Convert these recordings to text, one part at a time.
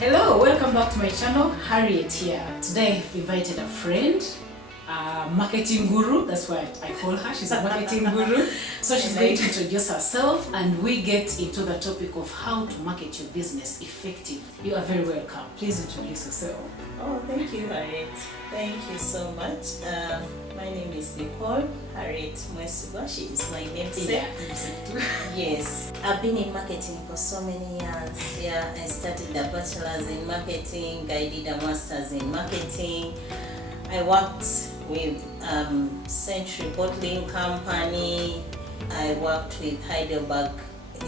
Hello, welcome back to my channel. Harriet here. Today I've invited a friend, marketing guru. That's why I call her. She's a marketing guru. So she's going to introduce herself and we get into the topic of how to market your business effectively. You are very welcome. Please introduce yourself. Oh, thank you, Harriet. Thank you so much. My name is Nicole Harriet Mwesuba. She is my namesake. Yes, I've been in marketing for so many years. Yeah, I started a bachelor's in marketing. I did a master's in marketing. I worked with Century Bottling Company. I worked with Heidelberg,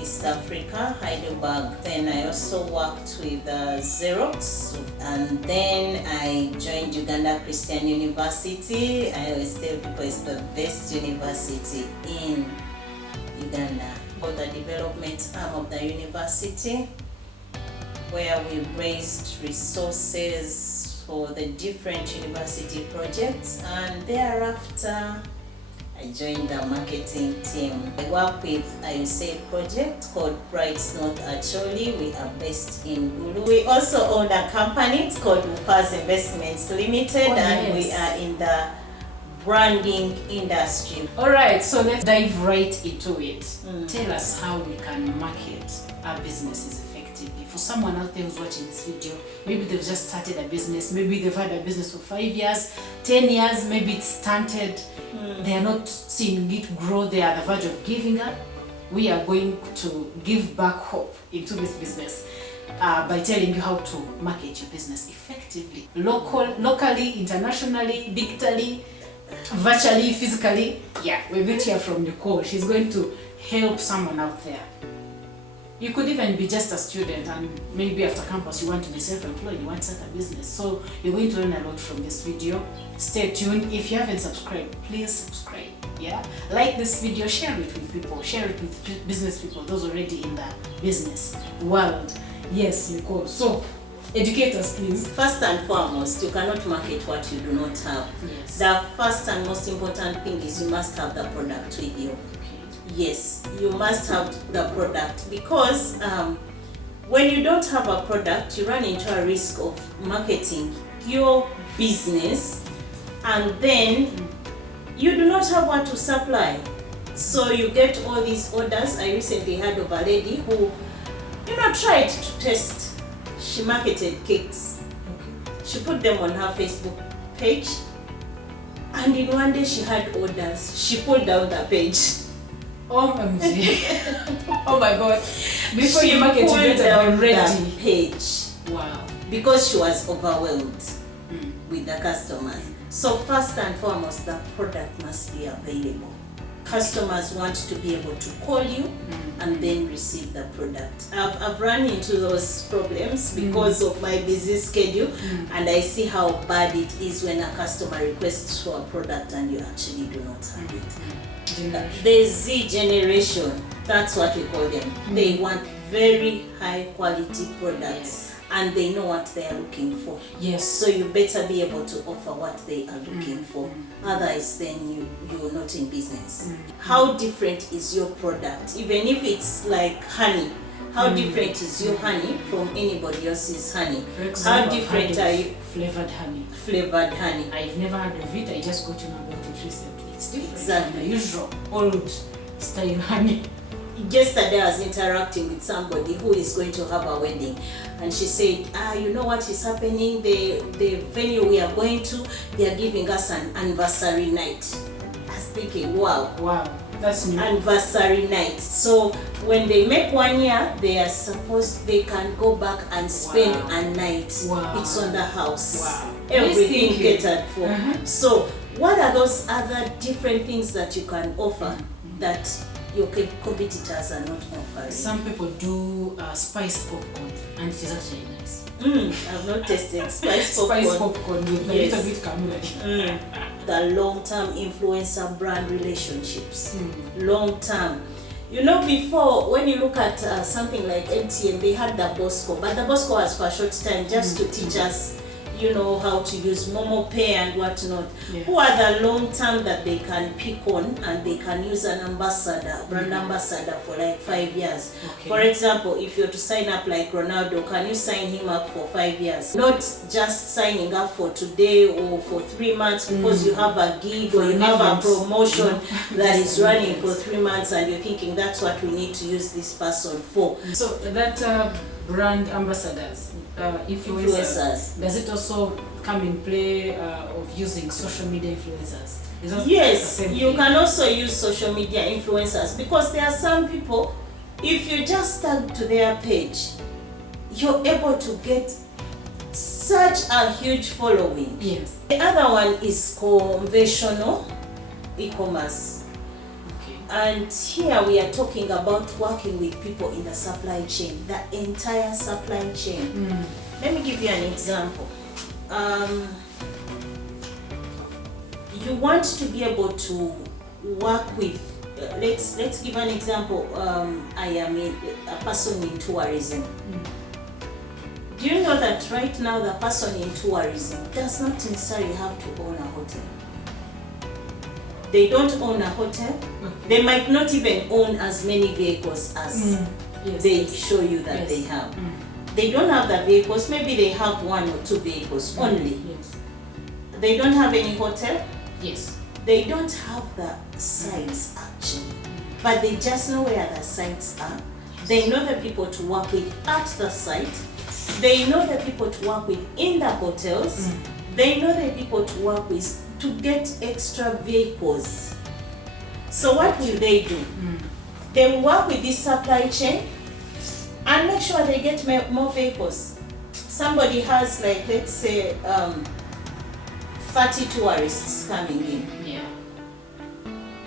East Africa, Heidelberg. Then I also worked with Xerox, and then I joined Uganda Christian University. I always tell people it's the best university in Uganda. For the development arm of the university, where we raised resources for the different university projects, and thereafter I joined the marketing team. I work with a USAID project called Brights Not Actually. We are based in Gulu. We also own a company. It's called Upaz Investments Limited, and we are in the branding industry. Alright, so let's dive right into it. Tell us how we can market our businesses effectively. For someone out there who's watching this video, maybe they've just started a business, maybe they've had a business for 5 years, 10 years, maybe it's stunted. They are not seeing it grow, they are at the verge of giving up. We are going to give back hope into this business by telling you how to market your business effectively. Locally, internationally, digitally, virtually, physically. Yeah, we're going to hear from Nicole. She's going to help someone out there. You could even be just a student and maybe after campus you want to be self-employed, you want to start a business. So you're going to learn a lot from this video. Stay tuned. If you haven't subscribed, please subscribe. Yeah, like this video, share it with people, share it with business people, those already in the business world. Yes, Nicole. So educate us, please. First and foremost, you cannot market what you do not have. Yes. The first and most important thing is you must have the product with you. Yes, you must have the product, because when you don't have a product, you run into a risk of marketing your business and then you do not have what to supply. So you get all these orders. I recently heard of a lady who, tried to test. She marketed cakes. She put them on her Facebook page, and in one day she had orders. She pulled down the page. OMG. Oh my God. Before you market, you better be ready. The page. Wow. Because she was overwhelmed with the customers. So first and foremost, the product must be available. Customers want to be able to call you and then receive the product. I've run into those problems because of my busy schedule, and I see how bad it is when a customer requests for a product and you actually do not have it. The Z generation, that's what we call them. They want very high quality products, and they know what they are looking for. Yes. So you better be able to offer what they are looking for. Otherwise, then you're not in business. How different is your product? Even if it's like honey, how different is your honey from anybody else's honey? For example, how different are you? Flavored honey. Flavored honey. I've never heard of it. I just got to know about it recently. It's different Exactly. from the usual old style honey. Yesterday I was interacting with somebody who is going to have a wedding, and she said, you know what is happening? The venue we are going to, they are giving us an anniversary night. I was thinking, wow, That's new. Anniversary night. So when they make 1 year, they can go back and spend a night. Wow. It's on the house. Wow. Everything catered for. So what are those other different things that you can offer that your competitors are not offering? Some people do spice popcorn, and it is actually nice. I've not tested spice popcorn. Spice popcorn with a little bit camera. The long-term influencer brand relationships. Long-term. Before, when you look at something like MTN, they had the Bosco, but the Bosco was for a short time just to teach us, how to use Momo Pay and whatnot. Yeah. Who are the long term that they can pick on and they can use an ambassador, brand ambassador for like 5 years? Okay. For example, if you're to sign up like Ronaldo, can you sign him up for 5 years? Not just signing up for today or for 3 months because you have a gig or you have a promotion that is running for 3 months and you're thinking that's what we need to use this person for. So that brand ambassadors, influencers, does it also come in play of using social media influencers? Yes, you can also use social media influencers because there are some people, if you just tag to their page, you're able to get such a huge following. Yes. The other one is conventional e-commerce. Okay. And here we are talking about working with people in the supply chain, the entire supply chain. Let me give you an example. You want to be able to work with, let's give an example. I am a person in tourism. Do you know that right now the person in tourism does not necessarily have to own a hotel? They don't own a hotel. They might not even own as many vehicles as they show you that they have. They don't have the vehicles. Maybe they have 1 or 2 vehicles only. Yes. They don't have any hotel. Yes. They don't have the sites actually, but they just know where the sites are. They know the people to work with at the site. They know the people to work with in the hotels. They know the people to work with to get extra vehicles. So what will they do? They will work with this supply chain and make sure they get more vehicles. Somebody has like, let's say, 30 tourists coming in. Yeah.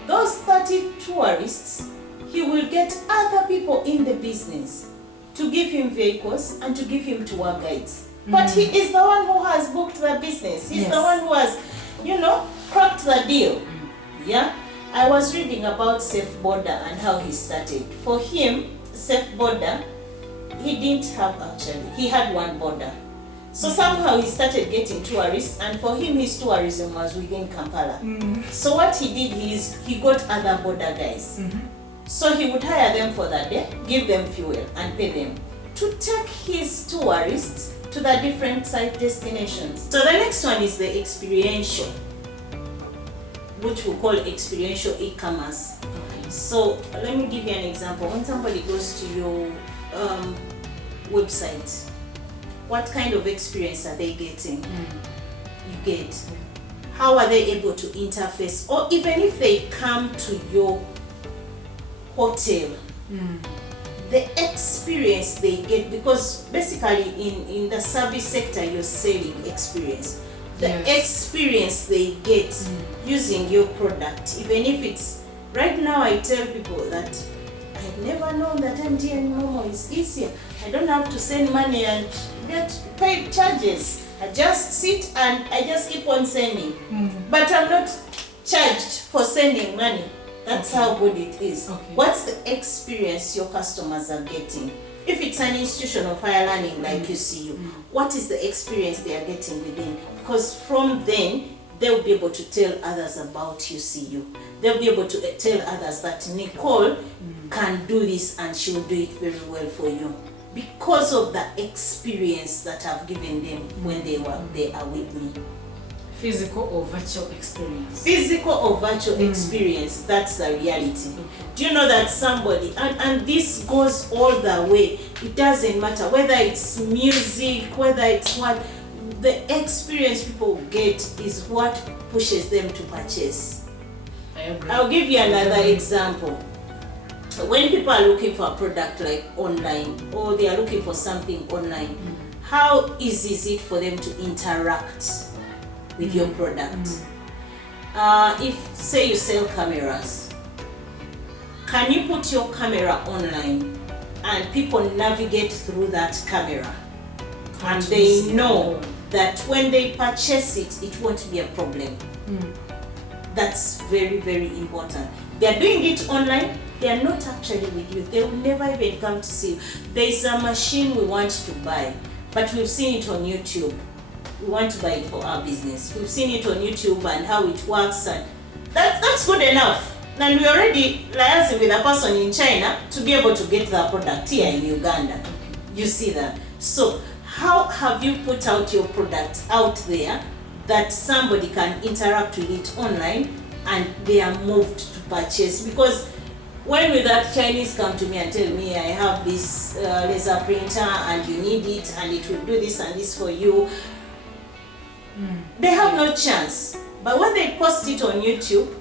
Those 30 tourists, he will get other people in the business to give him vehicles and to give him tour guides. But he is the one who has booked the business. He's the one who has, cracked the deal. Yeah. I was reading about Safe Border and how he started. For him, Safe Border, he didn't have actually. He had 1 border. So somehow he started getting tourists, and for him his tourism was within Kampala. So what he did is he got other border guys. So he would hire them for that day, give them fuel and pay them to take his tourists to the different site destinations. So the next one is the experiential, which we call experiential e-commerce. So let me give you an example. When somebody goes to your website, what kind of experience are they getting? You get. How are they able to interface? Or even if they come to your hotel, the experience they get, because basically in the service sector you're selling experience. The experience they get using your product, even if it's, right now I tell people that I've never known that MTN Momo is easier. I don't have to send money and get paid charges. I just sit and I just keep on sending. But I'm not charged for sending money. That's how good it is. What's the experience your customers are getting? If it's an institution of higher learning like UCU, what is the experience they are getting within? Because from then, they'll be able to tell others about UCU. They'll be able to tell others that Nicole can do this and she'll do it very well for you, because of the experience that I've given them when they are with me. Physical or virtual experience? Physical or virtual experience, that's the reality. Do you know that somebody, and this goes all the way, it doesn't matter whether it's music, whether it's what, the experience people get is what pushes them to purchase. I agree. I'll give you another example. When people are looking for a product like online, or they are looking for something online, how easy is it for them to interact with your product? If say you sell cameras, can you put your camera online and people navigate through that camera and they know that when they purchase it, it won't be a problem? That's very, very important. They're doing it online, they're not actually with you. They will never even come to see you. There's a machine we want to buy, but we've seen it on YouTube. we want to buy it for our business. We've seen it on YouTube and how it works, and that's good enough. And we already liaising with a person in China to be able to get the product here in Uganda. You see that? So how have you put out your product out there that somebody can interact with it online and they are moved to purchase? Because when will that Chinese come to me and tell me, I have this laser printer and you need it and it will do this and this for you, they have no chance. But when they post it on YouTube,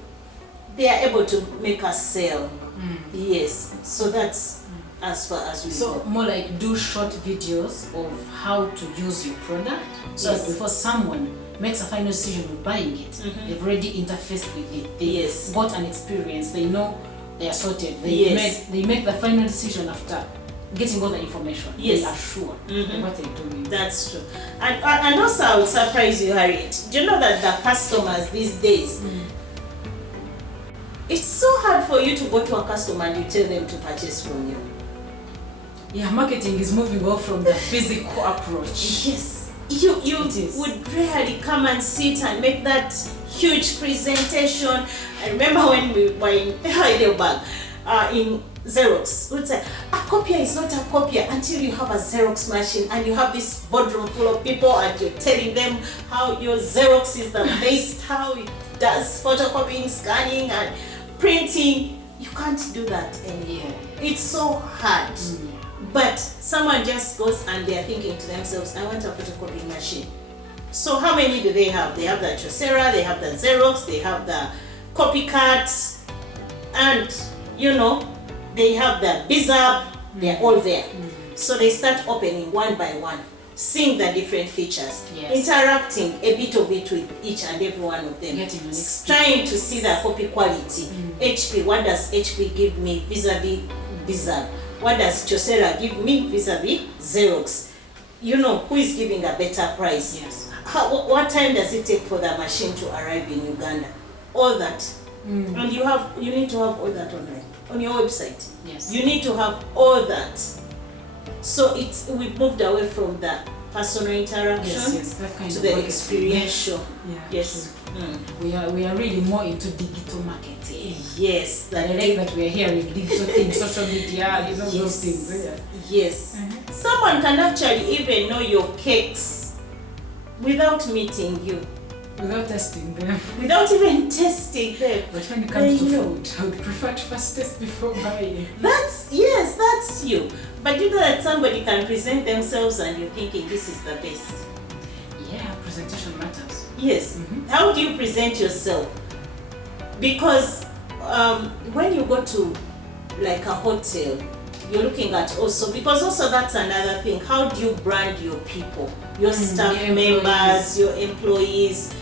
they are able to make a sale. Yes, so that's as far as we So go. more like do short videos of how to use your product, so Yes. that before someone makes a final decision of buying it, they've already interfaced with it. They Yes. got an experience. They know they are sorted. They Yes. they make the final decision after getting all the information. Yes. They are sure of what they're doing. That's true. And also I would surprise you, Harriet. Do you know that the customers these days, it's so hard for you to go to a customer and you tell them to purchase from you. Yeah, marketing is moving off from the physical approach. Yes. You It is. would rarely come and sit and make that huge presentation. I remember when we were in Heidelberg, in Xerox, we would say, a copier is not a copier until you have a Xerox machine and you have this boardroom full of people and you're telling them how your Xerox is the best, how it does photocopying, scanning and printing. You can't do that anymore. It's so hard. But someone just goes and they're thinking to themselves, I want a photocopying machine. So how many do they have? They have the Chosera, they have the Xerox, they have the copycats, and you know, they have the Bizap, they're all there. So they start opening one by one, seeing the different features, Yes. interacting a bit of it with each and every one of them, Getting an experience. trying to see the copy quality. HP, what does HP give me vis-a-vis Bizap? What does Chosera give me vis-a-vis Xerox? You know, who is giving a better price? Yes. What time does it take for the machine to arrive in Uganda? All that. And you need to have all that online, on your website. Yes. You need to have all that. So we've moved away from the personal interaction that kind to of the marketing. experiential. Yeah, Yes. We are really more into digital marketing. Yes. I like that we are here with digital things, social media, you know, those Yes. things. Yeah. Yes. Someone can actually even know your cakes without meeting you, Without testing them. without even testing them. But when it comes to They know. food, I would prefer to first test before buying. That's you. But you know that somebody can present themselves and you're thinking this is the best. Yeah, presentation matters. Yes. How do you present yourself? Because when you go to like a hotel, you're looking at also, because also that's another thing. How do you brand your people, your staff your members, your employees,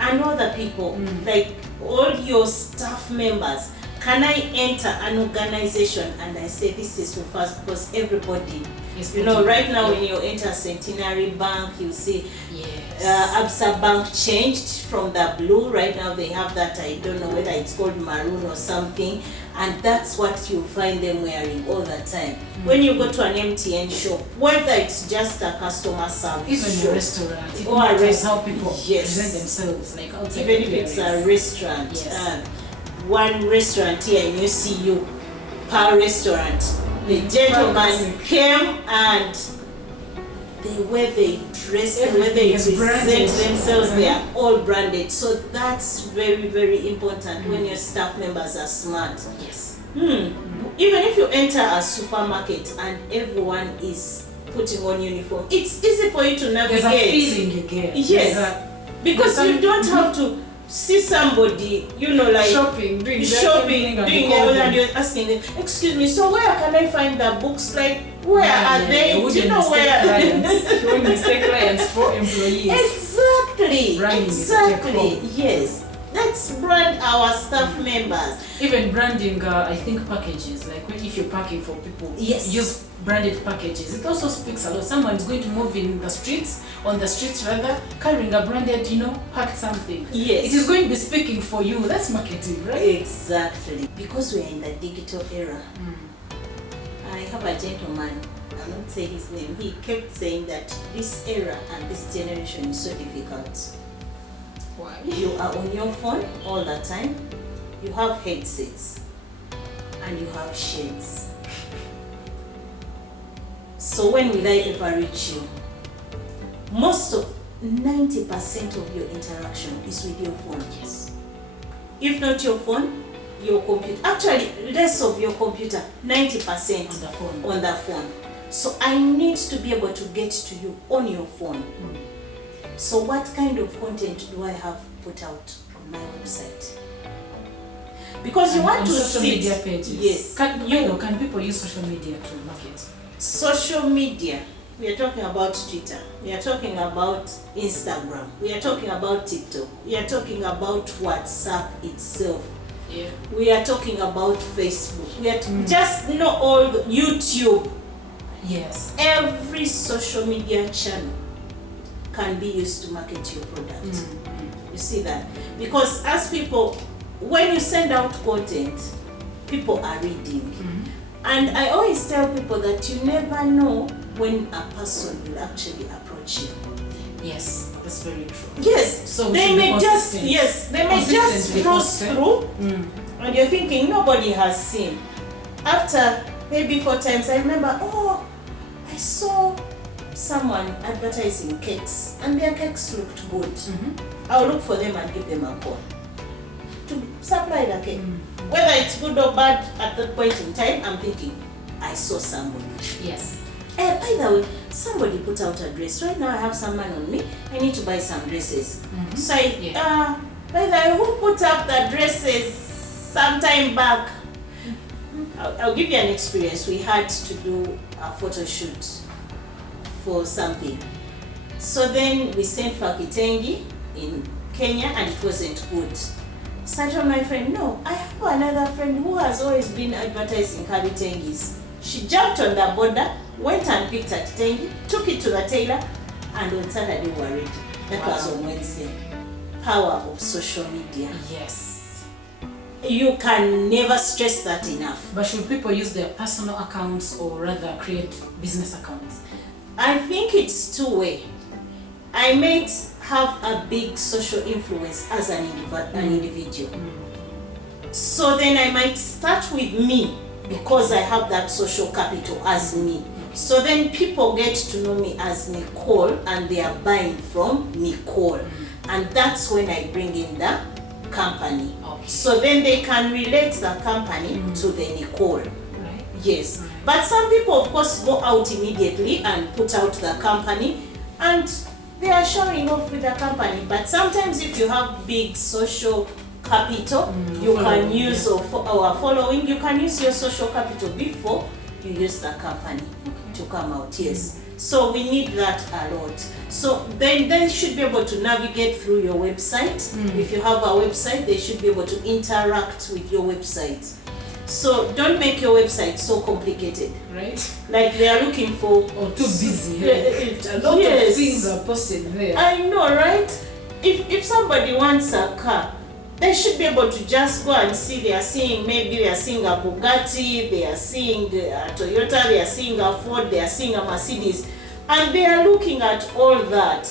and other people, like all your staff members? Can I enter an organization and I say this is for first, because everybody, Yes, you know, right now when you enter Centenary Bank, you see Yes. Absa Bank changed from the blue. Right now they have that, I don't know whether it's called maroon or something, and that's what you find them wearing all the time. When you go to an MTN shop, whether it's just a customer service Even shop, a restaurant, it or a matters restaurant, how people yes. present themselves, like outside even if it's a appearance. restaurant, Yes. one restaurant here in UCU, per restaurant, the gentleman came and the way they dress, the way they Everything is present branded. themselves, they are all branded. So that's very, very important when your staff members are smart. Yes. Even if you enter a supermarket and everyone is putting on uniform, it's easy for you to navigate. There's a feeling you get. Yes. Because you don't have to see somebody, you know, like shopping, doing doing everything, and you're asking them, excuse me, so where can I find the books? Like, where are they? Do you know where? You wouldn't mistake clients for employees. Exactly. Branding is a Exactly. tech Yes. Let's brand our staff members. Even branding, I think packages, like if you're packing for people, Yes. use branded packages. It also speaks a lot. Someone's going to move in the streets, on the streets rather, carrying a branded, packed something. Yes. It is going to be speaking for you. That's marketing, right? Exactly. Because we're in the digital era. I have a gentleman, I won't say his name, he kept saying that this era and this generation is so difficult. Why? You are on your phone all the time, you have headsets, and you have shades. So when will I ever reach you? Most of 90% of your interaction is with your phone. Yes. If not your phone, your computer. Actually, less of your computer, 90% On the phone. on the phone. So I need to be able to get to you on your phone. So what kind of content do I have put out on my website? Because you want on to social sit, media pages. yes. Can people use social media to market? Social media, we are talking about Twitter, we are talking about Instagram, we are talking about TikTok, we are talking about WhatsApp itself, Yeah. we are talking about Facebook, we are just not all YouTube. Yes. Every social media channel can be used to market your product. You see that? Because as people, when you send out content, people are reading. And I always tell people that you never know when a person will actually approach you. Yes, that's very true. Yes, So they may just Consistently cross posted. through, and you're thinking nobody has seen. After maybe 4 times, I remember, oh, I saw someone advertising cakes, and their cakes looked good. I'll look for them and give them a call to supply the cake. Whether it's good or bad at that point in time, I'm thinking, I saw somebody. Yes. And by the way, somebody put out a dress. Right now I have some man on me. I need to buy some dresses. So by the way, who put up the dresses some time back? I'll give you an experience. We had to do a photo shoot for something. So then we sent for Kitengi in Kenya and it wasn't good. So I told my friend, no, I have another friend who has always been advertising her Kitengis. She jumped on the border, went and picked a Kitengi, took it to the tailor, and on Saturday we were ready. That was on Wednesday. Power of social media. Yes. You can never stress that enough. But should people use their personal accounts or rather create business accounts? I think it's two-way. I might have a big social influence as an individual. So then I might start with me because I have that social capital as me. So then people get to know me as Nicole and they are buying from Nicole. And that's when I bring in the company. Okay. So then they can relate the company to the Nicole. Right. Yes. But some people of course go out immediately and put out the company and they are showing off with the company. But sometimes if you have big social capital, you can use our following, you can use your social capital before you use the company to come out. Yes. So we need that a lot. So then they should be able to navigate through your website. If you have a website, they should be able to interact with your website. So don't make your website so complicated. Right? Like they are looking for Or too busy. A lot of things are posted there. I know, right? If somebody wants a car, they should be able to just go and see. They are seeing, maybe they are seeing a Bugatti, they are seeing a Toyota, they are seeing a Ford, they are seeing a Mercedes, and they are looking at all that.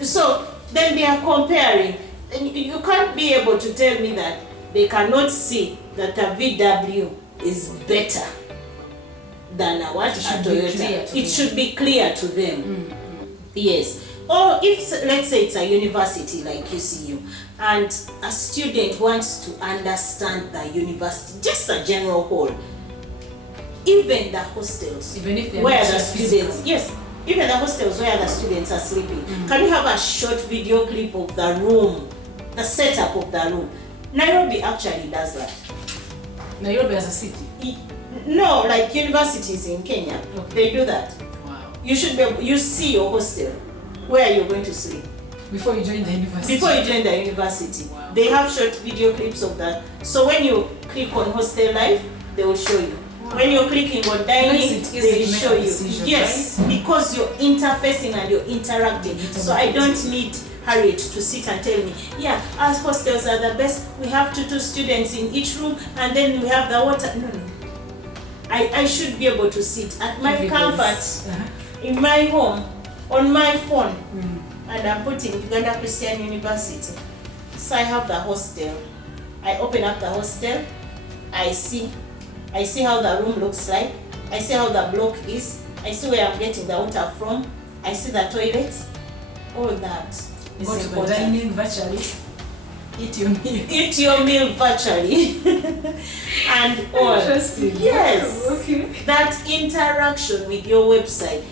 So then they are comparing. And you can't be able to tell me that they cannot see that a VW is better than a what? A Toyota. It should be clear to them. Yes. Or if, let's say, it's a university like UCU, and a student wants to understand the university, just a general whole, even the hostels, Even if they're where not the just students, physical. yes, even the hostels where the students are sleeping, can you have a short video clip of the room, the setup of the room? Nairobi actually does that. Nairobi as a city? No, like universities in Kenya, they do that. Wow. You should be able, you see your hostel, where you're going to sleep. Before you join the university? Before you join the university. Wow. They have short video clips of that. So when you click on hostel life, they will show you. Wow. When you're clicking on dining, Makes it easy they to make show a you. decision, Yes, because you're interfacing and you're interacting. So I don't need Harriet to sit and tell me, yeah, our hostels are the best. We have 2 students in each room and then we have the water. No. I should be able to sit at my Everybody's- comfort in my home on my phone. And I'm putting Uganda Christian University. So I have the hostel. I open up the hostel. I see how the room looks like. I see how the block is. I see where I'm getting the water from. I see the toilets. All that is Go to the important. dining virtually. Eat your meal. Eat your meal virtually. And all. Interesting. Yes. Okay. That interaction with your website.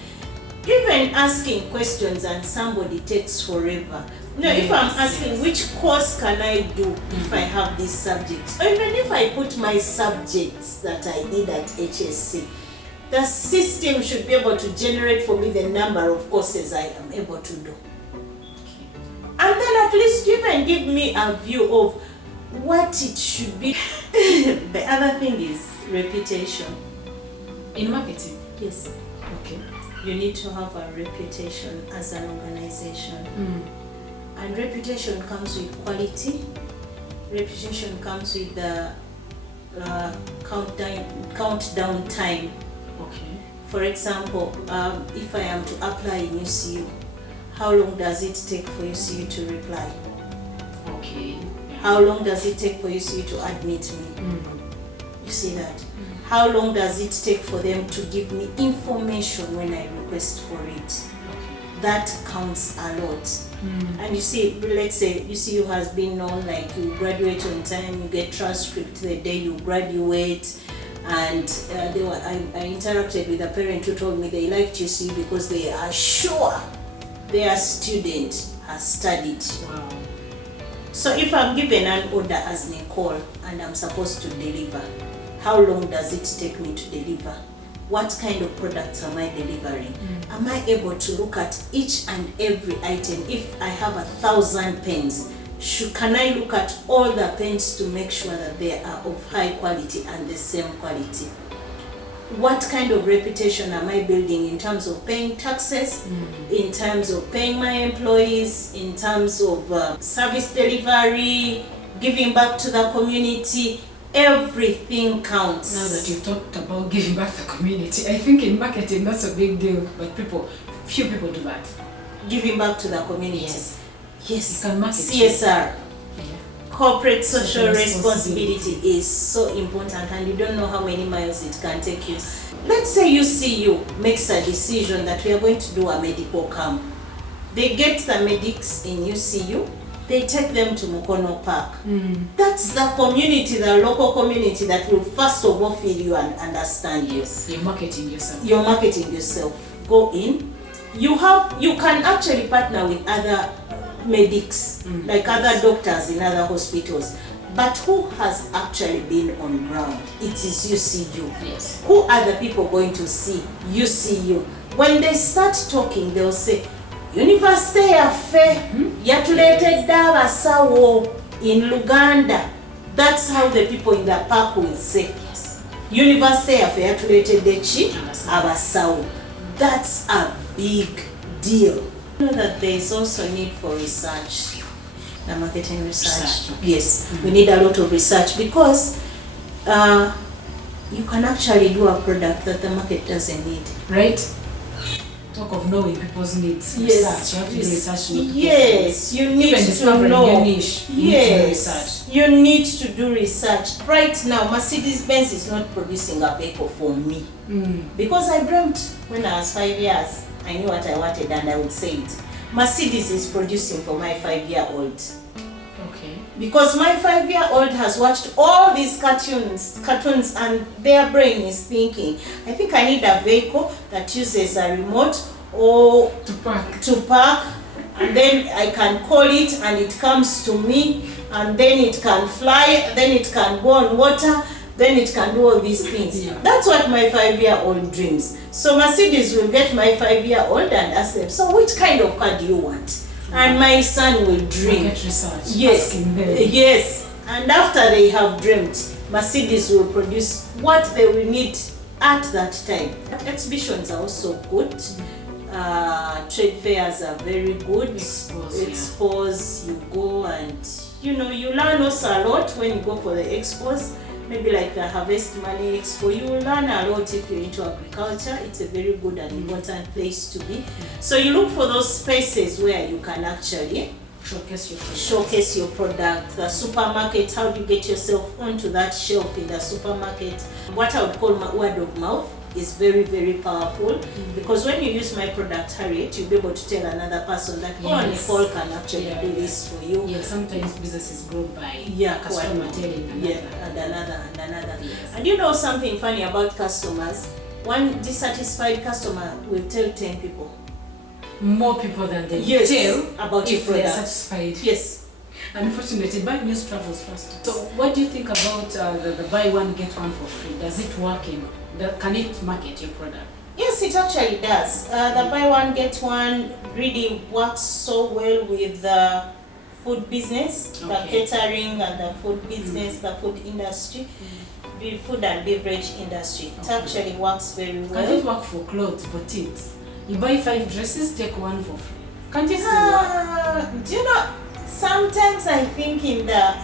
Even asking questions and somebody takes forever. If I'm asking which course can I do if I have these subjects, or even if I put my subjects that I did at HSC, the system should be able to generate for me the number of courses I am able to do. And then at least even give me a view of what it should be. The other thing is reputation. In marketing. Yes. Okay. You need to have a reputation as an organization. And reputation comes with quality. Reputation comes with the countdown time. Okay. For example, if I am to apply in UCU, how long does it take for UCU to reply? Okay. How long does it take for UCU to admit me? You see that? How long does it take for them to give me information when I request for it? That counts a lot. And you see, let's say UCU has been known like you graduate on time, you get transcript the day you graduate. And I interacted with a parent who told me they liked UCU because they are sure their student has studied. Wow. So if I'm given an order as Nicole and I'm supposed to deliver, how long does it take me to deliver? What kind of products am I delivering? Am I able to look at each and every item? If I have 1,000 pens, can I look at all the pens to make sure that they are of high quality and the same quality? What kind of reputation am I building in terms of paying taxes, in terms of paying my employees, in terms of service delivery, giving back to the community? Everything counts. Now that you've talked about giving back to the community, I think in marketing that's a big deal, but few people do that. Giving back to the community. Yes. Yes. You can market CSR. Yeah. Corporate social responsibility is so important, and you don't know how many miles it can take you. Let's say UCU makes a decision that we are going to do a medical camp. They get the medics in UCU, they take them to Mukono Park. That's the community, the local community that will first of all feel you and understand you. Yes. You're marketing yourself. You're marketing yourself. Go in. You can actually partner with other medics, like other doctors in other hospitals. But who has actually been on ground? It is UCU. Yes. Who are the people going to see? UCU. When they start talking, they'll say, University yaffe yatuletedde abasawo in Luganda. That's how the people in the park will say. Yes. University yaffe yatuletedde ki? Abasawo. That's a big deal. You know that there is also need for research. The marketing research. Yes, we need a lot of research because you can actually do a product that the market doesn't need. Right? Talk of knowing people's needs. Yes. Research. You have to do research. Yes, you need Even to discovering know. your niche. You need to do research. Yes, you need to do research. Right now, Mercedes-Benz is not producing a vehicle for me. Because I dreamt when I was 5 years. I knew what I wanted and I would say it. Mercedes is producing for my 5-year-old. Okay. Because my 5-year-old has watched all these cartoons and their brain is thinking, I think I need a vehicle that uses a remote or to park, and then I can call it and it comes to me, and then it can fly, then it can go on water, then it can do all these things. Yeah. That's what my 5-year-old dreams. So Mercedes will get my 5-year-old and ask them, so which kind of car do you want? And my son will dream. Market research. Yes, Asking them. yes. And after they have dreamed, Mercedes will produce what they will need at that time. Exhibitions are also good. Trade fairs are very good. Expos, you go and you learn also a lot when you go for the expos. maybe like the Harvest Money Expo. You will learn a lot if you're into agriculture. It's a very good and important place to be. So you look for those spaces where you can actually showcase your product. The supermarket, how do you get yourself onto that shelf in the supermarket? What I would call word of mouth is very, very powerful, because when you use my product, Harriet, you'll be able to tell another person that, oh, Nicole can actually do this for you. Yeah, sometimes businesses grow by customer telling another. Yes. And you know something funny about customers? One dissatisfied customer will tell 10 people. More people than they tell about your if product. they are satisfied. Yes. Unfortunately, bad news travels fast. So what do you think about the buy one get one for free? Does it work can it market your product? Yes, it actually does. The buy one get one really works so well with the food business, the catering and the food business, the food industry, the food and beverage industry. It actually works very well. Can it work for clothes, boutiques? You buy 5 dresses, take one for free. Can't it still work? Do you know, sometimes I think in the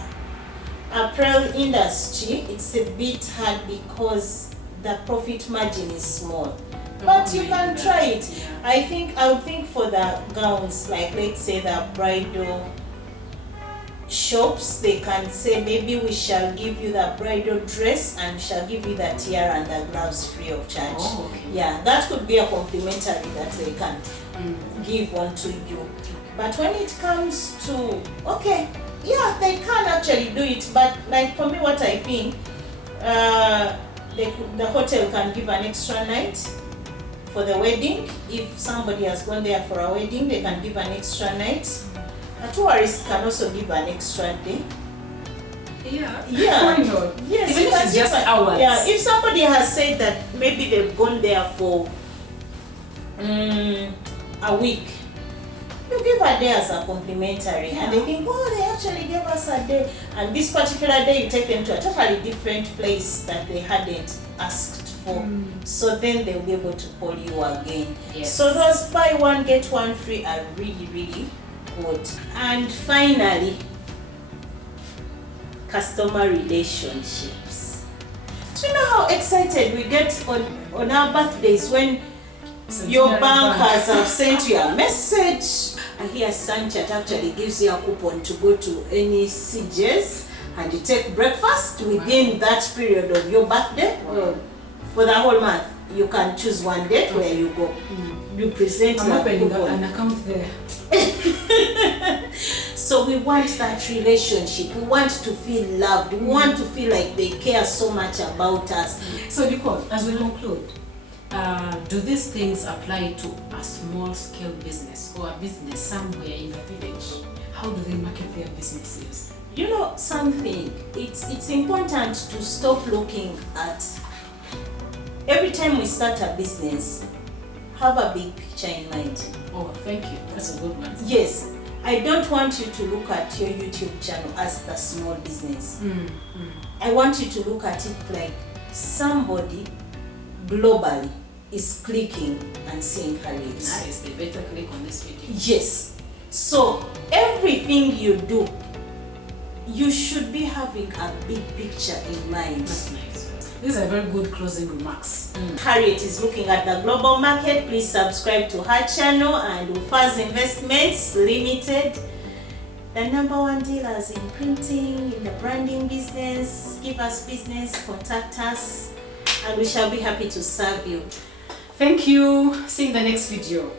apparel industry, it's a bit hard because the profit margin is small. But you can try it. Yeah. I would think for the gowns, like let's say the bridal shops, they can say maybe we shall give you the bridal dress and we shall give you the tiara and the gloves free of charge. Oh, okay. Yeah, that could be a complimentary that they can give one to you. But when it comes to, they can actually do it, but like for me, what I think, the hotel can give an extra night for the wedding. If somebody has gone there for a wedding, they can give an extra night. A tourist can also give an extra day. Yeah. Yeah. Why not? Yes. Even if it's just hours. Yeah. If somebody has said that maybe they've gone there for a week, you give a day as a complimentary, and they think, oh, they actually gave us a day, and this particular day you take them to a totally different place that they hadn't asked for. So then they'll be able to call you again. Yes. So those buy one get one free are really, really good. And finally, customer relationships. Do you know how excited we get on our birthdays when your bankers have sent you a message? And here Sanchat actually gives you a coupon to go to any CJs and you take breakfast within that period of your birthday. For the whole month, you can choose one date where you go. You present your coupon. An account there. So we want that relationship. We want to feel loved. We want to feel like they care so much about us. So Nicole, as we conclude, do these things apply to a small scale business or a business somewhere in the village? How do they market their businesses? You know something, it's important to stop looking at, every time we start a business, have a big picture in mind. Oh, thank you. That's a good one. Yes. I don't want you to look at your YouTube channel as the small business. I want you to look at it like somebody globally is clicking and seeing Harriet. Nice, they better click on this video. Yes. So everything you do, you should be having a big picture in mind. That's nice. These are very good closing remarks. Harriet is looking at the global market. Please subscribe to her channel and Ufaz Investments Limited, the #1 dealers in printing, in the branding business. Give us business, contact us, and we shall be happy to serve you. Thank you. See you in the next video.